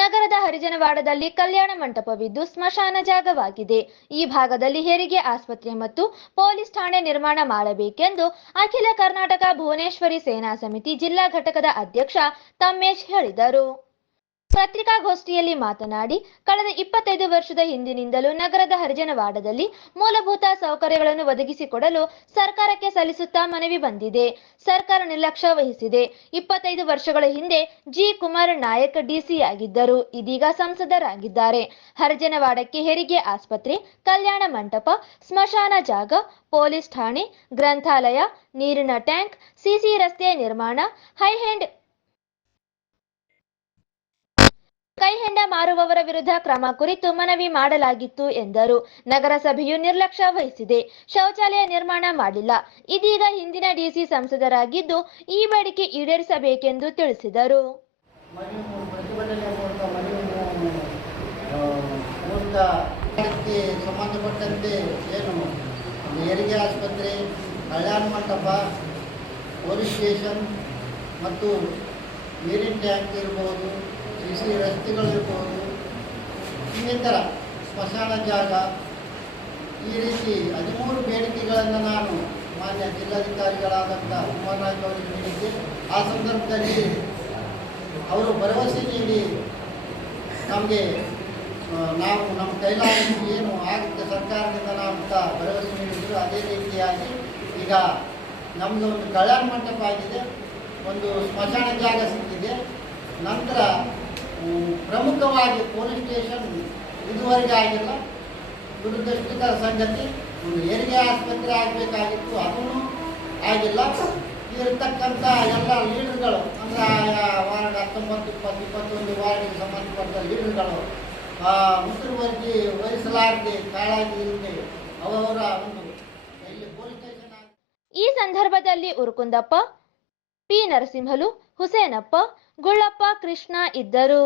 ನಗರದ ಹರಿಜನವಾಡದಲ್ಲಿ ಕಲ್ಯಾಣ ಮಂಟಪವಿದ್ದು ಸ್ಮಶಾನ ಜಾಗವಾಗಿದೆ. ಈ ಭಾಗದಲ್ಲಿ ಹೆರಿಗೆ ಆಸ್ಪತ್ರೆ ಮತ್ತು ಪೊಲೀಸ್ ಠಾಣೆ ನಿರ್ಮಾಣ ಮಾಡಬೇಕೆಂದು ಅಖಿಲ ಕರ್ನಾಟಕ ಭುವನೇಶ್ವರಿ ಸೇನಾ ಸಮಿತಿ ಜಿಲ್ಲಾ ಘಟಕದ ಅಧ್ಯಕ್ಷ ತಮ್ಮೇಶ್ ಹೇಳಿದರು. ಪತ್ರಿಕಾಗೋಷ್ಠಿಯಲ್ಲಿ ಮಾತನಾಡಿ, ಕಳೆದ 25 ವರ್ಷದ ಹಿಂದಿನಿಂದಲೂ ನಗರದ ಹರಿಜನವಾಡದಲ್ಲಿ ಮೂಲಭೂತ ಸೌಕರ್ಯಗಳನ್ನು ಒದಗಿಸಿಕೊಡಲು ಸರ್ಕಾರಕ್ಕೆ ಸಲ್ಲಿಸುತ್ತಾ ಮನವಿ ಬಂದಿದೆ. ಸರ್ಕಾರ ನಿರ್ಲಕ್ಷ್ಯ ವಹಿಸಿದೆ. 25 ವರ್ಷಗಳ ಹಿಂದೆ ಜಿ. ಕುಮಾರ್ ನಾಯಕ್ ಡಿಸಿಯಾಗಿದ್ದರು. ಇದೀಗ ಸಂಸದರಾಗಿದ್ದಾರೆ. ಹರಿಜನವಾಡಕ್ಕೆ ಹೆರಿಗೆ ಆಸ್ಪತ್ರೆ, ಕಲ್ಯಾಣ ಮಂಟಪ, ಸ್ಮಶಾನ ಜಾಗ, ಪೊಲೀಸ್ ಠಾಣೆ, ಗ್ರಂಥಾಲಯ, ನೀರಿನ ಟ್ಯಾಂಕ್, ಸಿಸಿ ರಸ್ತೆ ನಿರ್ಮಾಣ, ಕೈಹೆಂಡ ಮಾರುವವರ ವಿರುದ್ಧ ಕ್ರಮ ಕುರಿತು ಮನವಿ ಮಾಡಲಾಗಿತ್ತು ಎಂದರು. ನಗರಸಭೆಯು ನಿರ್ಲಕ್ಷ್ಯ ವಹಿಸಿದೆ. ಶೌಚಾಲಯ ನಿರ್ಮಾಣ ಮಾಡಿಲ್ಲ. ಇದೀಗ ಹಿಂದಿನ ಡಿಸಿ ಸಂಸದರಾಗಿದ್ದು ಈ ಬೇಡಿಕೆ ಈಡೇರಿಸಬೇಕೆಂದು ತಿಳಿಸಿದರು. ಸಂಬಂಧಪಟ್ಟಂತೆ ಏನು ಹೆರಿಗೆ ಆಸ್ಪತ್ರೆ, ಕಲ್ಯಾಣ ಮಂಟಪ, ಪೊಲೀಸ್ ಸ್ಟೇಷನ್ ಮತ್ತು ನೀರಿನ ಟ್ಯಾಂಕ್ ಇರ್ಬೋದು, ಸಿಸಿ ರಸ್ತೆಗಳಿರ್ಬೋದು, ಇನ್ನಿತರ ಸ್ಮಶಾನ ಜಾಗ, ಈ ರೀತಿ 13 ಬೇಡಿಕೆಗಳನ್ನು ನಾನು ಮಾನ್ಯ ಜಿಲ್ಲಾಧಿಕಾರಿಗಳಾದಂಥ ಉಮಾನಾಯ್ಕ ಅವರಿಗೆ ನೀಡಿದ್ದೆ. ಆ ಸಂದರ್ಭದಲ್ಲಿ ಅವರು ಭರವಸೆ ನೀಡಿ ನಮಗೆ ನಾವು ನಮ್ಮ ಕೈಲಾಗಿ ಏನು ಆಗುತ್ತೆ ಸರ್ಕಾರದಿಂದ ನಾವು ಅಂತ ಭರವಸೆ ನೀಡಿದ್ರು. ಅದೇ ರೀತಿಯಾಗಿ ಈಗ ನಮ್ಮದು ಒಂದು ಕಲ್ಯಾಣ ಮಂಟಪ ಆಗಿದೆ, ಒಂದು ಸ್ಮಶಾನ ಜಾಗ ಸಿಕ್ಕಿದೆ. ನಂತರ ಪ್ರಮುಖವಾಗಿ ಪೊಲೀಸ್ ಸ್ಟೇಷನ್ ಇದುವರೆಗೆ ಆಗಿಲ್ಲ. ದುರದೃಷ್ಟಕರ ಸಂಗತಿ, ಒಂದು ಹೆರಿಗೆ ಆಸ್ಪತ್ರೆ ಆಗಬೇಕಾಗಿತ್ತು, ಅದೂ ಆಗಿಲ್ಲ. ಇರತಕ್ಕಂಥ ಎಲ್ಲ ಲೀಡರ್ಗಳು ಅಂದರೆ ವಾರ್ಡ್ 19, 20, 21 ವಾರ್ಡಿಗೆ ಸಂಬಂಧಪಟ್ಟ ಲೀಡರ್ಗಳು ಮುತುವರ್ಜಿ ವಹಿಸಲಾರದೆ ಕಾಳಾಗಿರುತ್ತೆ ಅವರ ಒಂದು ಇಲ್ಲಿ ಪೊಲೀಸ್ ಸ್ಟೇಷನ್. ಈ ಸಂದರ್ಭದಲ್ಲಿ ಉರುಕುಂದಪ್ಪ, ಪಿ. ನರಸಿಂಹಲು, ಹುಸೇನಪ್ಪ, ಗುಳ್ಳಪ್ಪ, ಕೃಷ್ಣ ಇದ್ದರು.